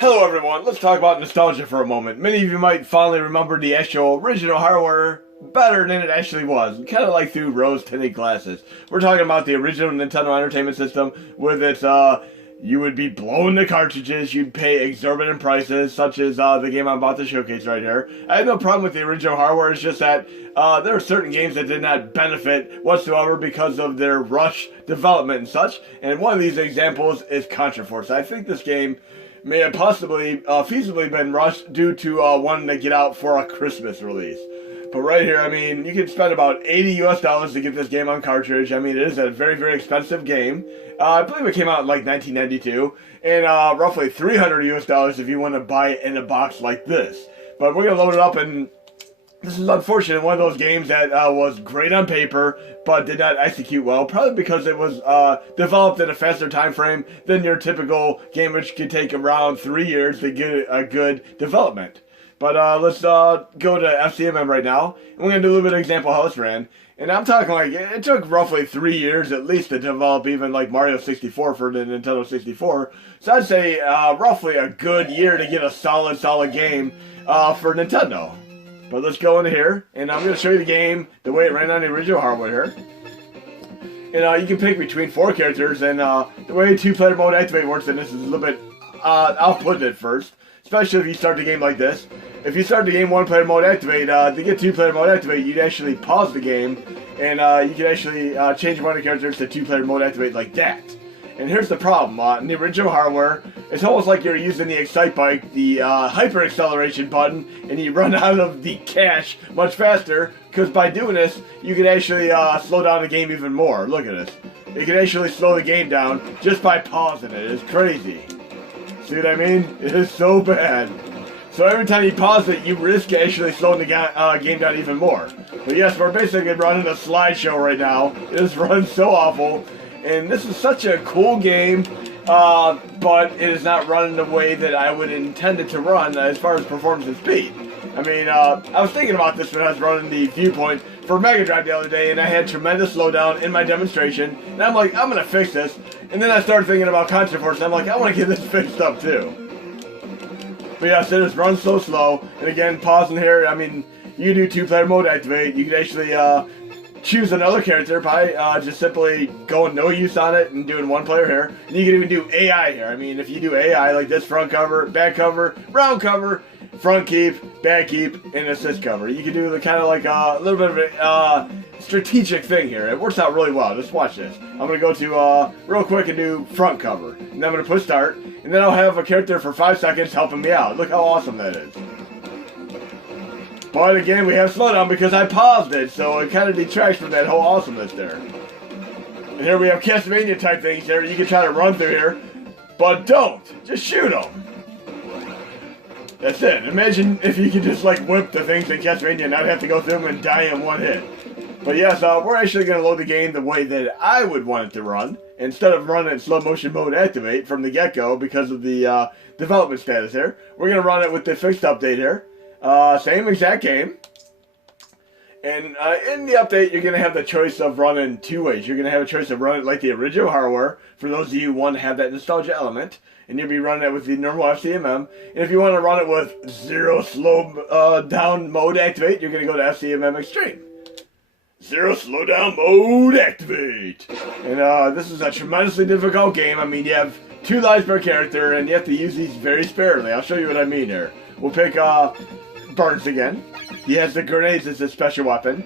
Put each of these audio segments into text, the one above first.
Hello everyone, let's talk about nostalgia for a moment. Many of you might fondly remember the actual original hardware better than it actually was, kind of like through rose-tinted glasses. We're talking about the original Nintendo Entertainment System with its, you would be blowing the cartridges, you'd pay exorbitant prices, such as the game I'm about to showcase right here. I have no problem with the original hardware, it's just that there are certain games that did not benefit whatsoever because of their rush development and such, and one of these examples is Contra Force. I think this game may have possibly, feasibly been rushed due to wanting to get out for a Christmas release. But right here, I mean, you can spend about $80 US to get this game on cartridge. I mean, it is a very, very expensive game. I believe it came out in like 1992, and roughly $300 US if you want to buy it in a box like this. But we're gonna load it up, and this is unfortunate. One of those games that was great on paper, but did not execute well, probably because it was developed in a faster time frame than your typical game, which could take around 3 years to get a good development. But let's go to FCMM right now, and we're going to do a little bit of example how this ran. And I'm talking like, it took roughly 3 years at least to develop even like Mario 64 for the Nintendo 64. So I'd say roughly a good year to get a solid game for Nintendo. But let's go into here, and I'm going to show you the game, the way it ran on the original hardware here. And you can pick between 4 characters, and the way two-player mode activate works, and this is a little bit, I'll put it first, especially if you start the game like this. If you start the game one-player mode activate, to get two-player mode activate, you'd actually pause the game, and you can actually change one of the characters to two-player mode activate like that. And here's the problem, in the original hardware, it's almost like you're using the Excite Bike, the hyper acceleration button, and you run out of the cache much faster, because by doing this, you can actually slow down the game even more. Look at this. You can actually slow the game down just by pausing it. It's crazy. See what I mean? It is so bad. So every time you pause it, you risk actually slowing the game down even more. But yes, we're basically running a slideshow right now. It just runs so awful. And this is such a cool game, but it is not running the way that I would intend it to run as far as performance and speed. I mean, I was thinking about this when I was running the viewpoint for Mega Drive the other day, and I had tremendous slowdown in my demonstration, and I'm like, I'm going to fix this. And then I started thinking about Contra Force, and I'm like, I want to get this fixed up too. But yes, it just runs so slow, and again, pausing here, I mean, you do two-player mode activate, you can actually, choose another character by just simply going no use on it and doing one player here. And you can even do AI here. I mean, if you do AI like this, front cover, back cover, round cover, front keep, back keep, and assist cover. You can do the kind of like a little bit of a strategic thing here. It works out really well. Just watch this. I'm going to go to real quick and do front cover. And then I'm going to push start. And then I'll have a character for 5 seconds helping me out. Look how awesome that is. But again, we have slowdown because I paused it, so it kind of detracts from that whole awesomeness there. And here we have Castlevania type things here. You can try to run through here, but don't. Just shoot them. That's it. Imagine if you could just like whip the things in Castlevania and not have to go through them and die in one hit. But yes, we're actually going to load the game the way that I would want it to run, instead of running in slow motion mode activate from the get-go because of the development status here. We're going to run it with the fixed update here. Same exact game. And in the update, you're going to have the choice of running 2 ways. You're going to have a choice of running like the original hardware, for those of you who want to have that nostalgia element. And you'll be running it with the normal FCMM. And if you want to run it with 0 slow down mode activate, you're going to go to FCMM Extreme. 0 slowdown mode activate. And this is a tremendously difficult game. I mean, you have 2 lives per character, and you have to use these very sparingly. I'll show you what I mean here. We'll pick Burns again. He has the grenades as his special weapon.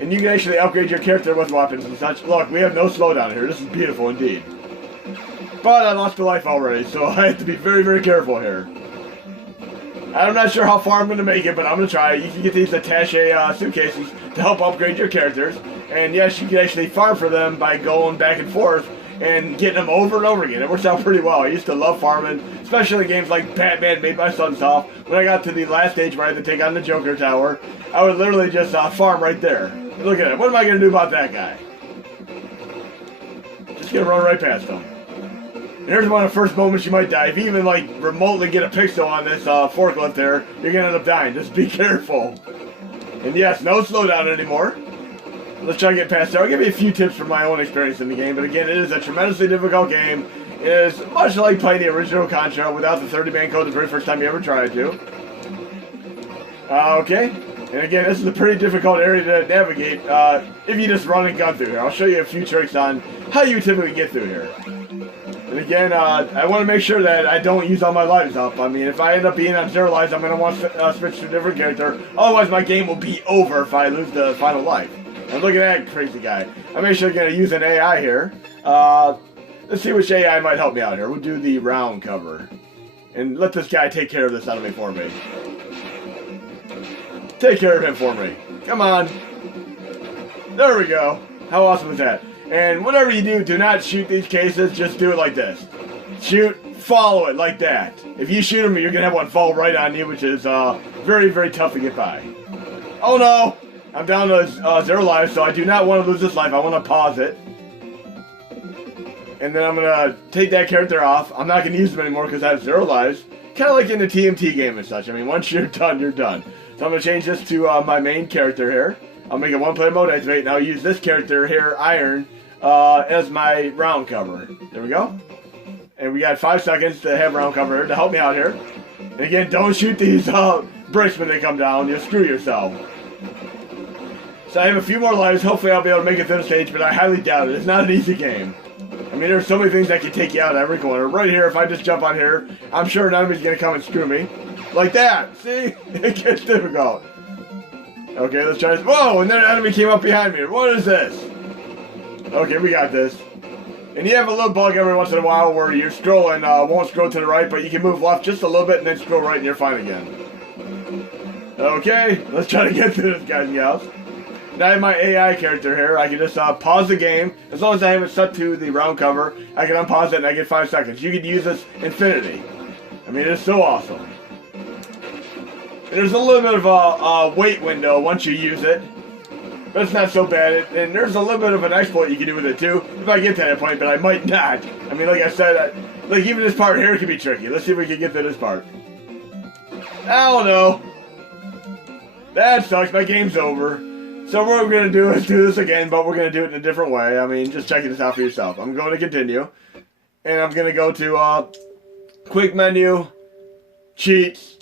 And you can actually upgrade your character with weapons and such. Look, we have no slowdown here. This is beautiful indeed. But I lost a life already, so I have to be very, very careful here. I'm not sure how far I'm going to make it, but I'm going to try. You can get these attaché suitcases to help upgrade your characters. And yes, you can actually farm for them by going back and forth and getting them over and over again. It works out pretty well. I used to love farming, especially in games like Batman Made by Sunsoft. When I got to the last stage where I had to take on the Joker Tower, I would literally just farm right there. Look at it. What am I going to do about that guy? Just going to run right past him. And here's one of the first moments you might die. If you even like remotely get a pixel on this forklift there, you're going to end up dying. Just be careful. And yes, no slowdown anymore. Let's try to get past there. I'll give you a few tips from my own experience in the game, but again, it is a tremendously difficult game, is much like playing the original Contra without the 30-man code the very first time you ever tried to. Okay, and again, this is a pretty difficult area to navigate if you just run and gun through here. I'll show you a few tricks on how you typically get through here. And again, I want to make sure that I don't use all my lives up. I mean, if I end up being on 0 lives, I'm going to want to switch to a different character. Otherwise, my game will be over if I lose the final life. And look at that crazy guy. I'm actually going to use an AI here. Let's see which AI might help me out here. We'll do the round cover. And let this guy take care of this enemy for me. Take care of him for me. Come on. There we go. How awesome is that? And whatever you do, do not shoot these cases. Just do it like this. Shoot, follow it like that. If you shoot them, you're going to have one fall right on you, which is very, very tough to get by. Oh no! I'm down to 0 lives, so I do not want to lose this life. I want to pause it. And then I'm going to take that character off. I'm not going to use them anymore because I have 0 lives. Kind of like in the TMT game and such. I mean, once you're done, you're done. So I'm going to change this to my main character here. I'll make it one-player mode activate, and I'll use this character here, Iron, as my round cover. There we go. And we got 5 seconds to have round cover here to help me out here. And again, don't shoot these bricks when they come down. You'll screw yourself. So I have a few more lives. Hopefully I'll be able to make it through the stage, but I highly doubt it. It's not an easy game. I mean, there's so many things that can take you out of every corner. Right here, if I just jump on here, I'm sure an enemy's going to come and screw me. Like that. See? It gets difficult. Okay, let's try this. Whoa, and then an enemy came up behind me. What is this? Okay, we got this. And you have a little bug every once in a while where you're scrolling, won't scroll to the right, but you can move left just a little bit and then scroll right and you're fine again. Okay, let's try to get through this, guys and gals. Now I have my AI character here. I can just pause the game. As long as I have it set to the round cover, I can unpause it and I get 5 seconds. You can use this infinity. I mean, it's so awesome. And there's a little bit of a wait window once you use it. But it's not so bad. And there's a little bit of an exploit you can do with it too. If I get to that point, but I might not. I mean, like I said, like even this part here can be tricky. Let's see if we can get to this part. Oh no. That sucks. My game's over. So what we're going to do is do this again, but we're going to do it in a different way. I mean, just checking this out for yourself. I'm going to continue. And I'm going to go to quick menu, cheats.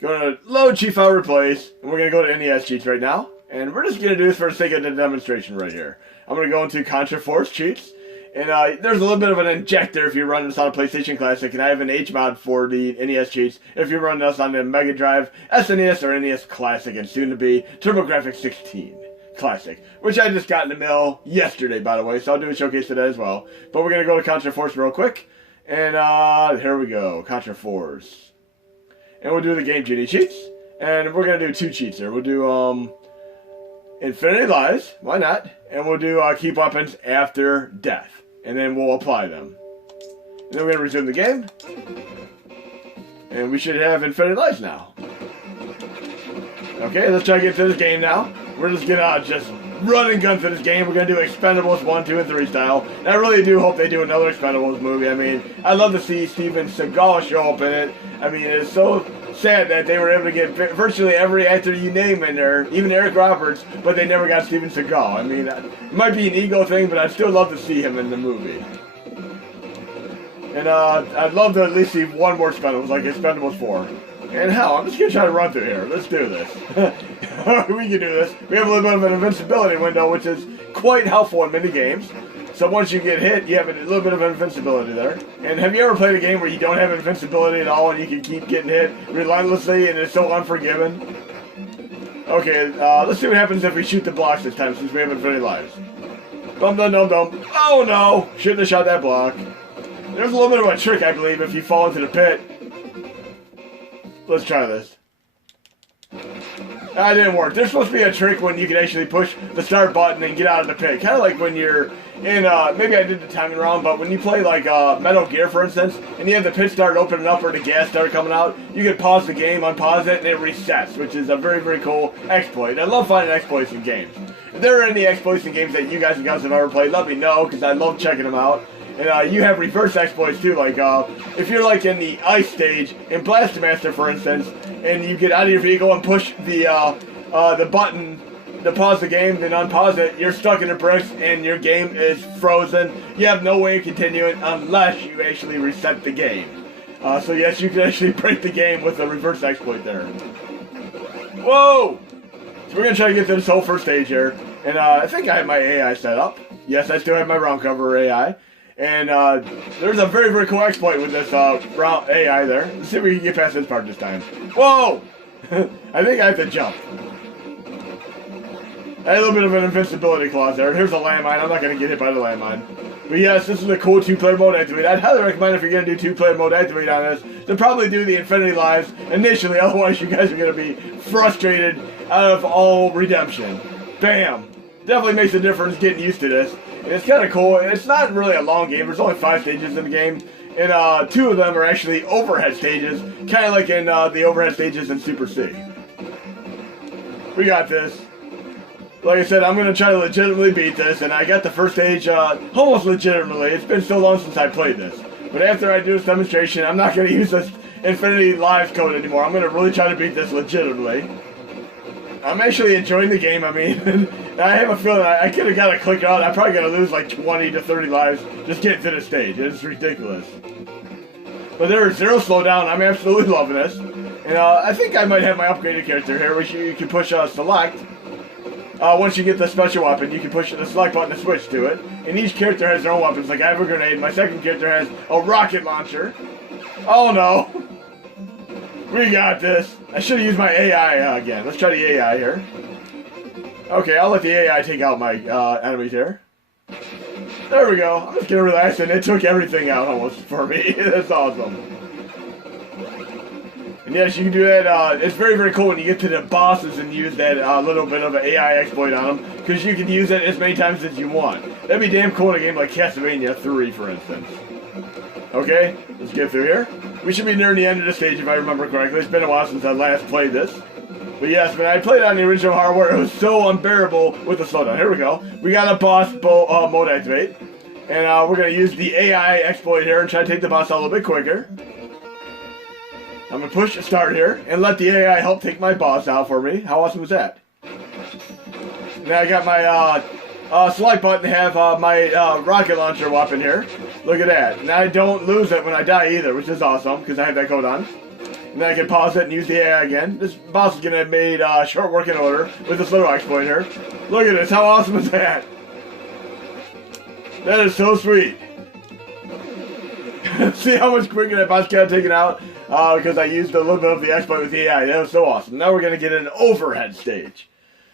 Go to load cheat file replace. And we're going to go to NES cheats right now. And we're just going to do this for the sake of the demonstration right here. I'm going to go into Contra Force cheats. And there's a little bit of an injector if you're running this on a PlayStation Classic. And I have an HMod for the NES cheats if you're running this on the Mega Drive, SNES, or NES Classic. And soon to be TurboGrafx 16 Classic. Which I just got in the mail yesterday, by the way. So I'll do a showcase today as well. But we're going to go to Contra Force real quick. And here we go. Contra Force. And we'll do the Game Genie cheats. And we're going to do 2 cheats here. We'll do Infinity Lies. Why not? And we'll do keep weapons after death. And then we'll apply them. And then we're going to resume the game. And we should have Infinity Lies now. Okay, let's try to get to this game now. We're just going to just run and gun through this game. We're going to do Expendables 1, 2, and 3 style. And I really do hope they do another Expendables movie. I mean, I'd love to see Steven Seagal show up in it. I mean, it's so sad that they were able to get virtually every actor you name in there, even Eric Roberts, but they never got Steven Seagal. I mean, it might be an ego thing, but I'd still love to see him in the movie. And I'd love to at least see one more Expendables, like Expendables 4. And hell, I'm just going to try to run through here. Let's do this. We can do this. We have a little bit of an invincibility window, which is quite helpful in many games. So once you get hit, you have a little bit of invincibility there. And have you ever played a game where you don't have invincibility at all and you can keep getting hit relentlessly and it's so unforgiving? Okay, let's see what happens if we shoot the blocks this time since we have infinity lives. Dum dum dum dum. Oh no! Shouldn't have shot that block. There's a little bit of a trick, I believe, if you fall into the pit. Let's try this. That didn't work. There's supposed to be a trick when you can actually push the start button and get out of the pit. Kind of like when you're in, maybe I did the timing wrong, but when you play like Metal Gear, for instance, and you have the pit start opening up or the gas start coming out, you can pause the game, unpause it, and it resets, which is a very, very cool exploit. And I love finding exploits in games. If there are any exploits in games that you guys and gals have ever played, let me know, because I love checking them out. And you have reverse exploits too, like if you're like in the ice stage in Blaster Master, for instance, and you get out of your vehicle and push the button to pause the game, then unpause it, you're stuck in the bricks and your game is frozen. You have no way of continuing unless you actually reset the game. So yes, you can actually break the game with a reverse exploit there. Whoa! So we're going to try to get to this whole first stage here. And I think I have my AI set up. Yes, I still have my round cover AI. And there's a very, very cool exploit with this round AI there. Let's see if we can get past this part this time. Whoa! I think I have to jump. I had a little bit of an invincibility clause there. Here's a landmine. I'm not going to get hit by the landmine. But yes, this is a cool 2-player mode activate. I'd highly recommend if you're going to do 2-player mode activate on this, to probably do the Infinity Lives initially, otherwise you guys are going to be frustrated out of all redemption. Bam! Definitely makes a difference getting used to this. And it's kind of cool. It's not really a long game. There's only 5 stages in the game. And 2 of them are actually overhead stages, kind of like in the overhead stages in Super C. We got this. Like I said, I'm going to try to legitimately beat this, and I got the first stage almost legitimately. It's been so long since I played this. But after I do this demonstration, I'm not going to use this Infinity Lives code anymore. I'm going to really try to beat this legitimately. I'm actually enjoying the game. I mean, I have a feeling I could have got to click out. I'm probably going to lose like 20 to 30 lives just getting to the stage. It's ridiculous. But there is 0 slowdown. I'm absolutely loving this. And I think I might have my upgraded character here, which you can push select. Once you get the special weapon, you can push the select button to switch to it. And each character has their own weapons. Like I have a grenade. My second character has a rocket launcher. Oh no. We got this. I should have used my AI again. Let's try the AI here. Okay, I'll let the AI take out my enemies here. There we go. I'm just gonna relax, and it took everything out almost for me. That's awesome. And yes, you can do that. It's very, very cool when you get to the bosses and use that little bit of an AI exploit on them, because you can use it as many times as you want. That'd be damn cool in a game like Castlevania 3, for instance. Okay, let's get through here. We should be near the end of the stage if I remember correctly. It's been a while since I last played this. But yes, when I played on the original hardware, it was so unbearable with the slowdown. Here we go. We got a boss mode activate. And we're going to use the AI exploit here and try to take the boss out a little bit quicker. I'm going to push start here and let the AI help take my boss out for me. How awesome was that? Now I got my select button to have my rocket launcher weapon here. Look at that. Now I don't lose it when I die either, which is awesome because I have that code on. And then I can pause it and use the AI again. This boss is going to have made short working order with this little exploit here. Look at this. How awesome is that? That is so sweet. See how much quicker that boss got taken out? Because I used a little bit of the exploit with the AI. That was so awesome. Now we're going to get an overhead stage.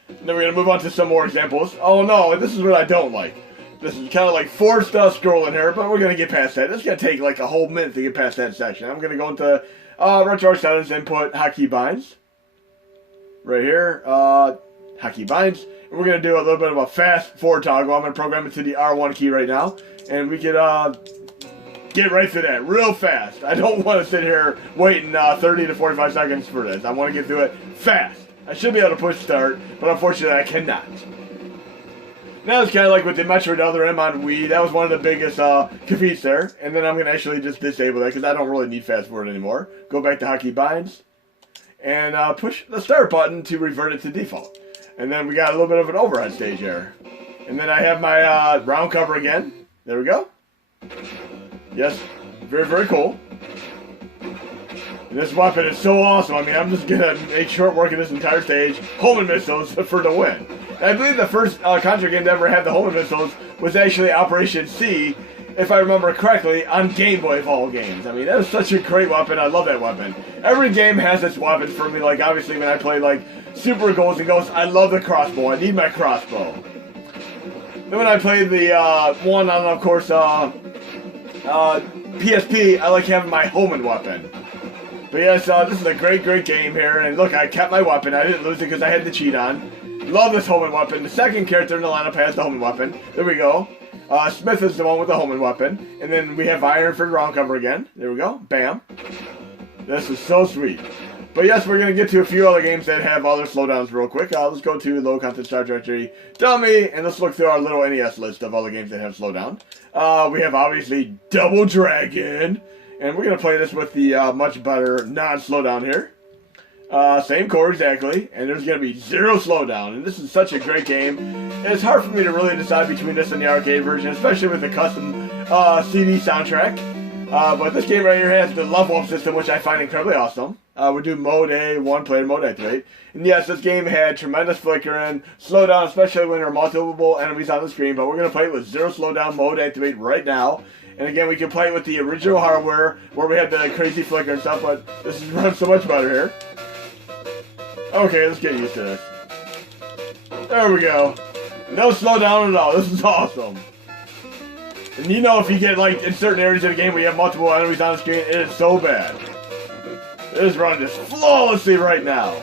And then we're going to move on to some more examples. Oh no, this is what I don't like. This is kind of like forced scrolling here, but we're going to get past that. It's going to take like a whole minute to get past that section. I'm going to go into retro settings and put hotkey binds. Right here, hotkey binds. And we're going to do a little bit of a fast forward toggle. I'm going to program it to the R1 key right now. And we can get right through that real fast. I don't want to sit here waiting 30 to 45 seconds for this. I want to get through it fast. I should be able to push start, but unfortunately I cannot. Now it's kind of like with the Metroid Other M on Wii. That was one of the biggest defeats there. And then I'm going to actually just disable that because I don't really need fast forward anymore. Go back to hotkey binds. And push the start button to revert it to default. And then we got a little bit of an overhead stage here. And then I have my round cover again. There we go. Yes, very, very cool. And this weapon is so awesome. I mean, I'm just going to make short work of this entire stage. Homing missiles for the win. And I believe the first Contra game to ever have the homing missiles was actually Operation C, if I remember correctly, on Game Boy of all games. I mean, that was such a great weapon. I love that weapon. Every game has its weapons for me. Like, obviously, when I play, like, Super Ghosts and Ghosts, I love the crossbow. I need my crossbow. Then when I played the one on, of course, PSP, I like having my homing weapon. But yes, this is a great, great game here. And look, I kept my weapon. I didn't lose it because I had the cheat on. Love this homing weapon. The second character in the lineup has the homing weapon. There we go. Smith is the one with the homing weapon. And then we have Iron for round cover again. There we go. Bam. This is so sweet. But yes, we're going to get to a few other games that have other slowdowns real quick. Let's go to low content start directory dummy. And let's look through our little NES list of other games that have slowdown. We have obviously Double Dragon. And we're going to play this with the much better non-slowdown here. Same core exactly, and there's going to be zero slowdown, and this is such a great game. And it's hard for me to really decide between this and the arcade version, especially with the custom CD soundtrack. But this game right here has the level up system, which I find incredibly awesome. We do mode A, one player mode activate. And yes, this game had tremendous flickering, slowdown, especially when there are multiple enemies on the screen, but we're going to play it with zero slowdown mode activate right now. And again, we can play it with the original hardware, where we had the crazy flicker and stuff, but this is running so much better here. Okay, let's get used to this. There we go. No slowdown at all. This is awesome. And you know, if you get like in certain areas of the game where you have multiple enemies on the screen, it is so bad. It is running just flawlessly right now.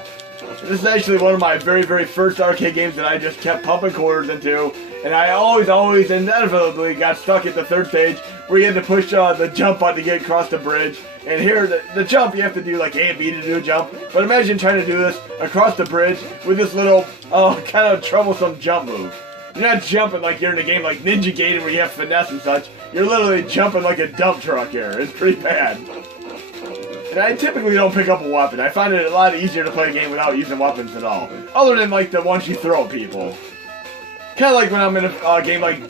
This is actually one of my very, very first arcade games that I just kept pumping quarters into. And I always inevitably got stuck at the third stage where you had to push the jump button to get across the bridge. And here, the jump, you have to do like A and B to do a jump. But imagine trying to do this across the bridge with this little, kind of troublesome jump move. You're not jumping like you're in a game like Ninja Gaiden where you have finesse and such. You're literally jumping like a dump truck here. It's pretty bad. And I typically don't pick up a weapon. I find it a lot easier to play a game without using weapons at all. Other than like the ones you throw at people. Kind of like when I'm in a game like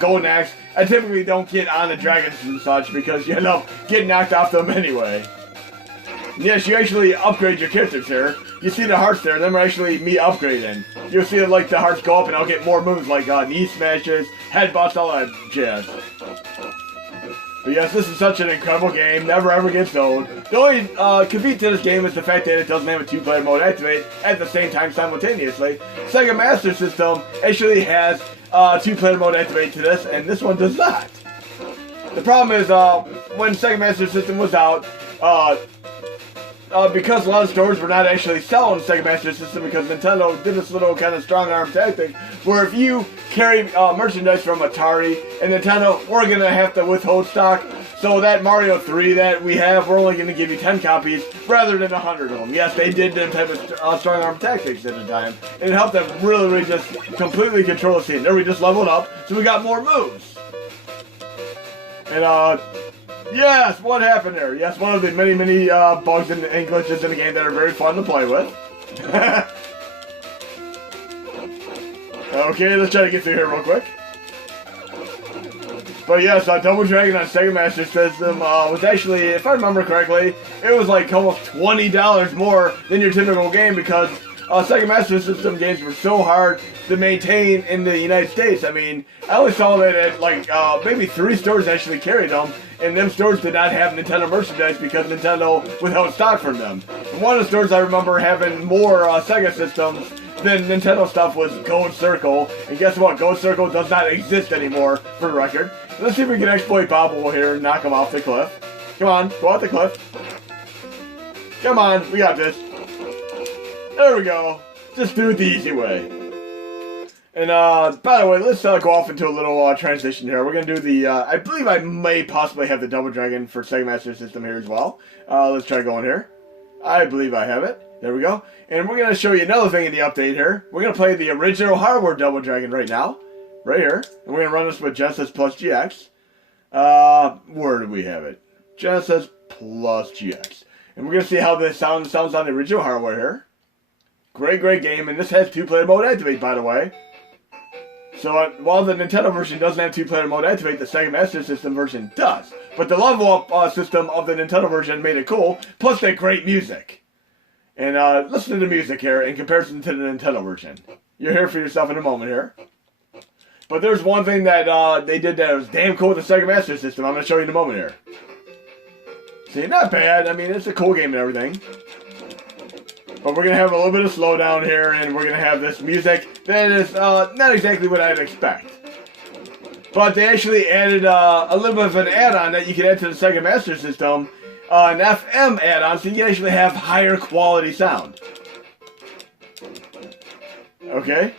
Golden Axe, I typically don't get on the dragons and such because you end up getting knocked off them anyway. And yes, you actually upgrade your characters here. You see the hearts there, them are actually me upgrading. You'll see like the hearts go up and I'll get more moves like knee smashes, headbutts, all that jazz. But yes, this is such an incredible game, never ever gets old. The only caveat to this game is the fact that it doesn't have a two-player mode activate at the same time simultaneously. Sega Master System actually has two-player mode activate to this, and this one does not. The problem is, when Sega Master System was out, because a lot of stores were not actually selling Sega Master System because Nintendo did this little kind of strong arm tactic where if you carry merchandise from Atari and Nintendo, we're going to have to withhold stock. So that Mario 3 that we have, we're only going to give you 10 copies rather than 100 of them. Yes, they did them type of strong arm tactics at the time. And it helped them really just completely control the scene. There we just leveled up, so we got more moves. And yes, what happened there? Yes, one of the many bugs and glitches in the game that are very fun to play with. Okay, let's try to get through here real quick. But yes, Double Dragon on Sega Master System was actually, if I remember correctly, it was like almost $20 more than your typical game because Sega Master System games were so hard to maintain in the United States. I mean, I only saw that at like maybe 3 stores actually carried them, and them stores did not have Nintendo merchandise because Nintendo withheld stock from them. And one of the stores I remember having more Sega systems than Nintendo stuff was Gold Circle, and guess what? Gold Circle does not exist anymore, for the record. Let's see if we can exploit Bobble here and knock him off the cliff. Come on, go off the cliff. Come on, we got this. There we go. Just do it the easy way. And, by the way, let's go off into a little transition here. We're going to do the, I believe I may possibly have the Double Dragon for Sega Master System here as well. Let's try going here. I believe I have it. There we go. And we're going to show you another thing in the update here. We're going to play the original hardware Double Dragon right now. Right here. And we're going to run this with Genesis plus GX. Where do we have it? Genesis plus GX. And we're going to see how this sounds on the original hardware here. Great game. And this has 2-player mode activate, by the way. So while the Nintendo version doesn't have 2-player mode activate, the Sega Master System version does. But the level up system of the Nintendo version made it cool, plus the great music. And listen to the music here in comparison to the Nintendo version. You'll hear for yourself in a moment here. But there's one thing that they did that was damn cool with the Sega Master System. I'm going to show you in a moment here. See, not bad. I mean, it's a cool game and everything. But we're going to have a little bit of slowdown here, and we're going to have this music that is not exactly what I'd expect. But they actually added a little bit of an add-on that you can add to the Sega Master System, an FM add-on, so you can actually have higher quality sound. Okay?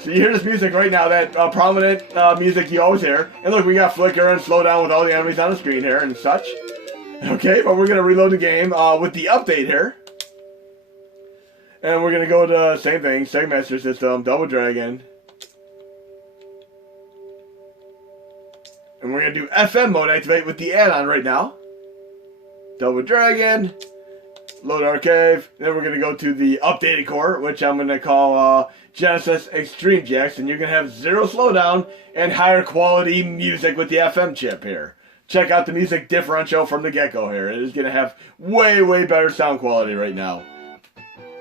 So you hear this music right now, that prominent music you always hear. And look, we got flicker and slowdown with all the enemies on the screen here and such. Okay, but we're going to reload the game with the update here. And we're going to go to same thing, Sega Master System, Double Dragon. And we're going to do FM mode activate with the add-on right now. Double Dragon. Load archive. Then we're going to go to the updated core, which I'm going to call Genesis Xtreme GX. And you're going to have 0 slowdown and higher quality music with the FM chip here. Check out the music differential from the get-go here. It is going to have way, way better sound quality right now.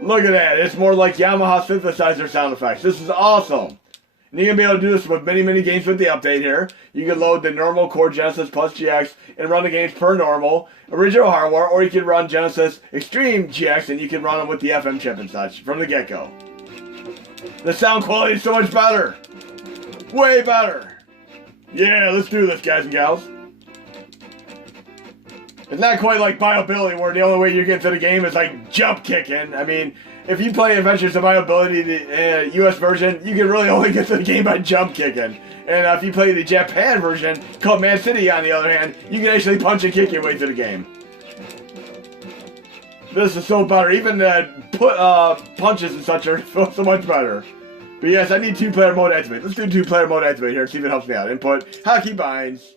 Look at that. It's more like Yamaha synthesizer sound effects. This is awesome. And you're going to be able to do this with many, many games with the update here. You can load the normal core Genesis plus GX and run the games per normal, original hardware, or you can run Genesis Xtreme GX and you can run them with the FM chip and such from the get-go. The sound quality is so much better. Way better. Yeah, let's do this, guys and gals. It's not quite like Biobility, where the only way you get to the game is like jump kicking. I mean, if you play Adventures of Biobility, the US version, you can really only get to the game by jump kicking. And if you play the Japan version, called Man City, on the other hand, you can actually punch and kick your way to the game. This is so better. Even the punches and such are so much better. But yes, I need 2-player mode activate. Let's do 2-player mode activate here, see if it helps me out. Input, hotkey binds.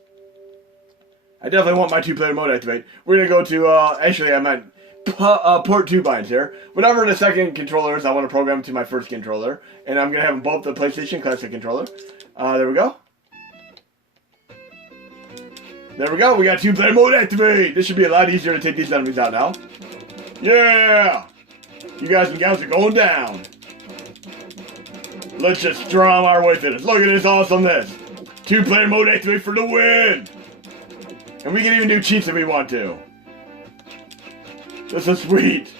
I definitely want my 2-player mode activate. We're going to go to, actually I meant port 2 binds here. Whatever the second controller is, I want to program it to my first controller. And I'm going to have them both the PlayStation Classic controller. There we go. There we go. We got 2-player mode activate. This should be a lot easier to take these enemies out now. Yeah! You guys and gals are going down. Let's just drum our way through this. Look at this awesomeness. 2-player mode activate for the win. And we can even do cheats if we want to. This is sweet.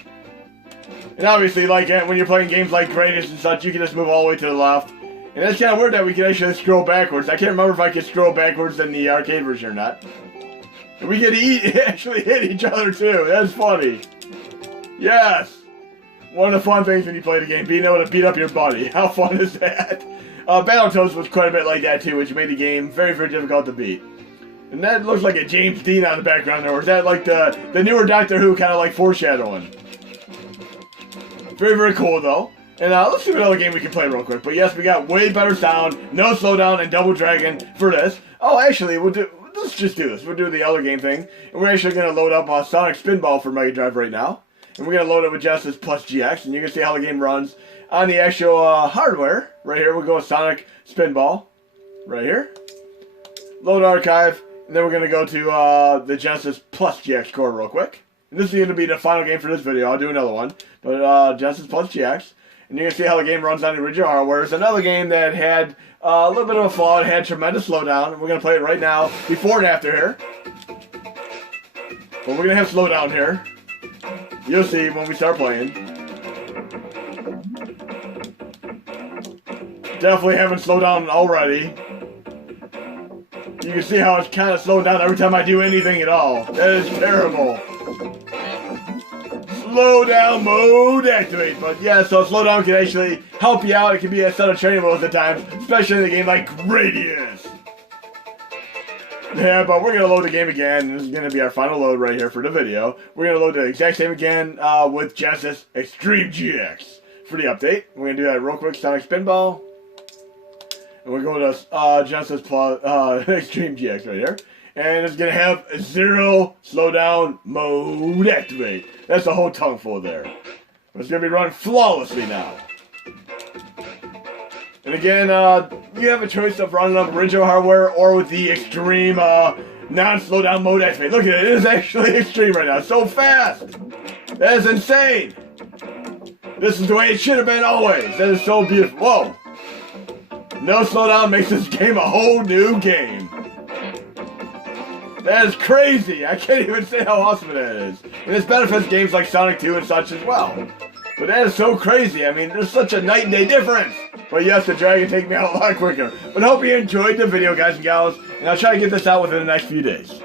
And obviously, like when you're playing games like Greatest and such, you can just move all the way to the left. And that's kind of weird that we can actually scroll backwards. I can't remember if I could scroll backwards in the arcade version or not. And we can actually hit each other too. That's funny. Yes! One of the fun things when you play the game, being able to beat up your buddy. How fun is that? Battletoads was quite a bit like that too, which made the game very, very difficult to beat. And that looks like a James Dean on the background there. Or is that like the newer Doctor Who kind of like foreshadowing? Very, very cool though. And let's see what other game we can play real quick. But yes, we got way better sound, no slowdown, and Double Dragon for this. Oh, actually, let's just do this. We'll do the other game thing. And we're actually going to load up Sonic Spinball for Mega Drive right now. And we're going to load it with Genesis plus GX. And you can see how the game runs on the actual hardware. Right here, we'll go with Sonic Spinball. Right here. Load archive. And then we're going to go to the Genesis plus GX core real quick. And this is going to be the final game for this video. I'll do another one. But Genesis plus GX. And you can see how the game runs on the original hardware. It's another game that had a little bit of a flaw. It had tremendous slowdown. We're going to play it right now, before and after here. But we're going to have slowdown here. You'll see when we start playing. Definitely having slowdown already. You can see how it's kind of slowed down every time I do anything at all. That is terrible. Slowdown mode activate. But yeah, so slowdown can actually help you out. It can be a set of training modes at times, especially in a game like Radius. Yeah, but we're going to load the game again. This is going to be our final load right here for the video. We're going to load the exact same again with Genesis Xtreme GX for the update. We're going to do that real quick. Sonic Spinball. And we're going to Genesis plus Xtreme GX right here. And it's going to have 0 slowdown mode activate. That's a whole tongue full there. It's going to be running flawlessly now. And again, you have a choice of running up original hardware or with the extreme non-slowdown mode activate. Look at it. It is actually extreme right now. It's so fast. That is insane. This is the way it should have been always. That is so beautiful. Whoa. No slowdown makes this game a whole new game. That is crazy. I can't even say how awesome that is. And this benefits games like Sonic 2 and such as well. But that is so crazy. I mean, there's such a night and day difference. But yes, the dragon take me out a lot quicker. But I hope you enjoyed the video, guys and gals. And I'll try to get this out within the next few days.